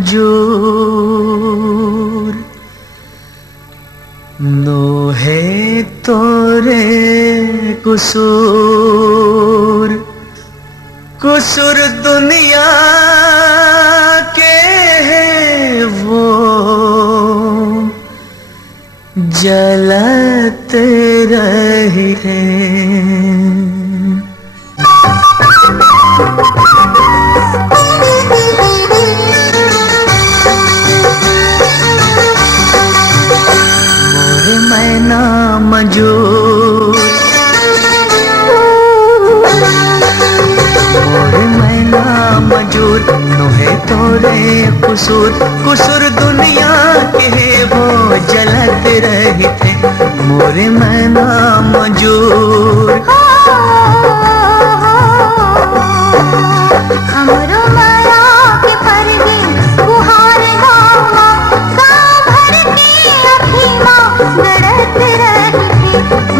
मजूर नोहे तोरे कुसूर कुसूर दुनिया के हैं वो जलत रहे हैं। मोरे मैना मजूर मोरे मैना मजूर नोहे तोरे कुसूर कुसूर दुनिया के वो जलत रहे थे। मोरे मैना मजूर हमरो माया के परगे बुहार गावा का भर के अखीमा गड़त रहे थे।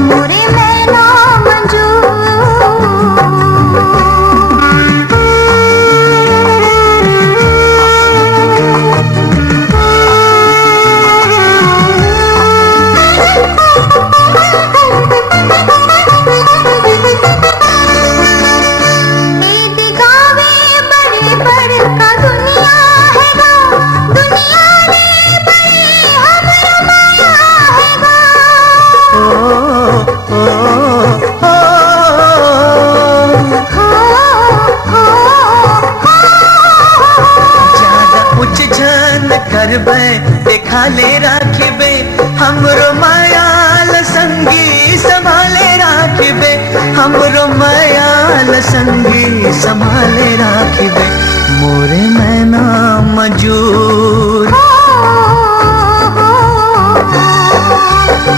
मोरे मैना करबे देखा ले राखबे हमरो मायाल संगी संभाले राखबे हमरो मायाल संगी संभाले राखबे। मोरे मैना मजूर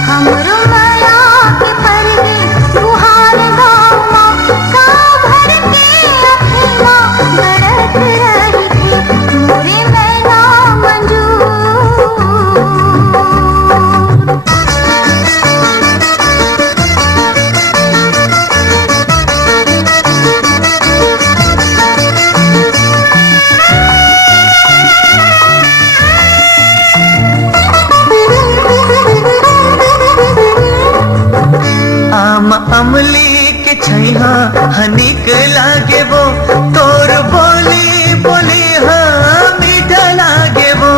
हमरो माया के परगे बुहार गावा का भर के अखीमा गड़त रही थी। मोरे मैना अमली के छैहा हनिक लागे वो तोर बोली बोली हाँ मीठा लागे वो।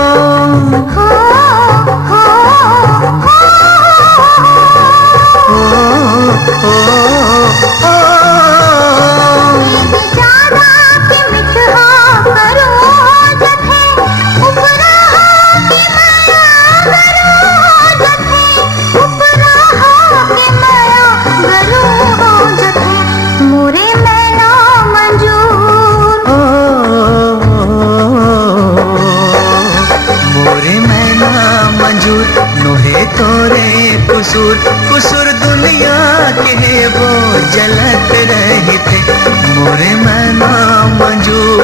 नोहे तोरे कुसूर कुसूर दुनिया के वो जलत रहे थे। मोरे मैना मजूर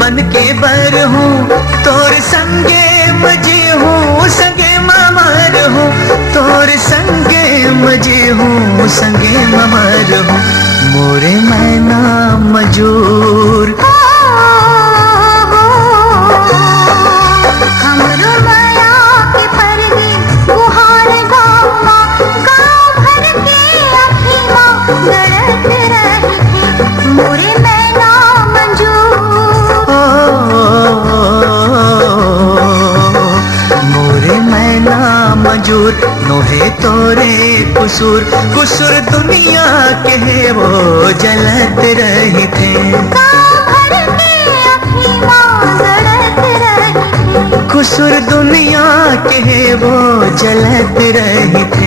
बन के बर हूँ तोर संगे मजे हूँ संगे ममर हूँ तोर संगे मजे हूँ संगे ममर हूँ। मोरे मैना मजूर हमरो माया के परगे बुहार गावा का भर के अखीमा गड़त रही थी। मोरे मैना मोरे मैना मजूर नोहे तोरे कुसूर कुसूर दुनिया के वो जलत रहे थे। कुसूर दुनिया के वो जलत रहे थे।